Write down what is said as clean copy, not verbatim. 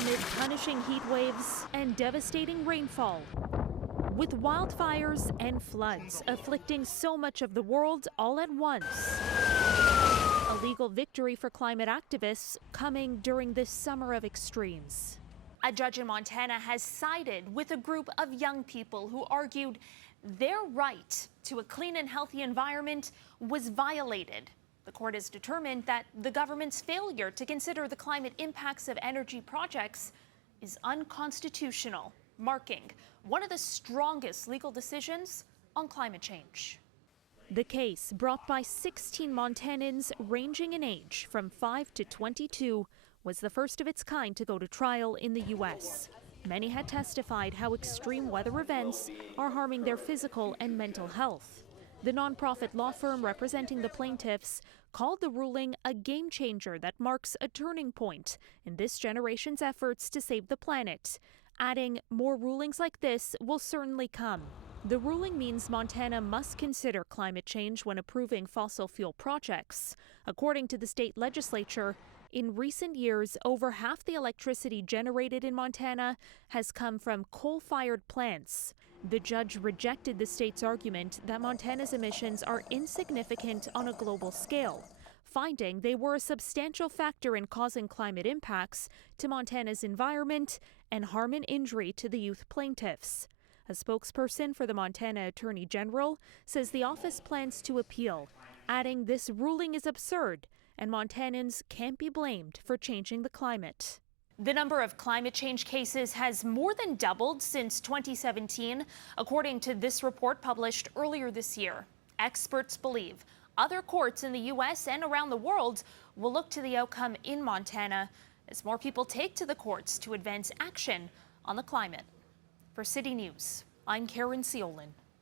amid punishing heat waves and devastating rainfall. With wildfires and floods afflicting so much of the world all at once. A legal victory for climate activists coming during this summer of extremes. A judge in Montana has sided with a group of young people who argued their right to a clean and healthy environment was violated. The court has determined that the government's failure to consider the climate impacts of energy projects is unconstitutional, marking one of the strongest legal decisions on climate change. The case, brought by 16 Montanans ranging in age from 5 to 22, was the first of its kind to go to trial in the U.S. Many had testified how extreme weather events are harming their physical and mental health. The nonprofit law firm representing the plaintiffs called the ruling a game changer that marks a turning point in this generation's efforts to save the planet, adding more rulings like this will certainly come. The ruling means Montana must consider climate change when approving fossil fuel projects. According to the state legislature, in recent years, over half the electricity generated in Montana has come from coal-fired plants. The judge rejected the state's argument that Montana's emissions are insignificant on a global scale, finding they were a substantial factor in causing climate impacts to Montana's environment and harm and injury to the youth plaintiffs. A spokesperson for the Montana Attorney General says the office plans to appeal, adding this ruling is absurd and Montanans can't be blamed for changing the climate. The number of climate change cases has more than doubled since 2017, according to this report published earlier this year. Experts believe other courts in the U.S. and around the world will look to the outcome in Montana as more people take to the courts to advance action on the climate. For City News, I'm Caryn Ceolin.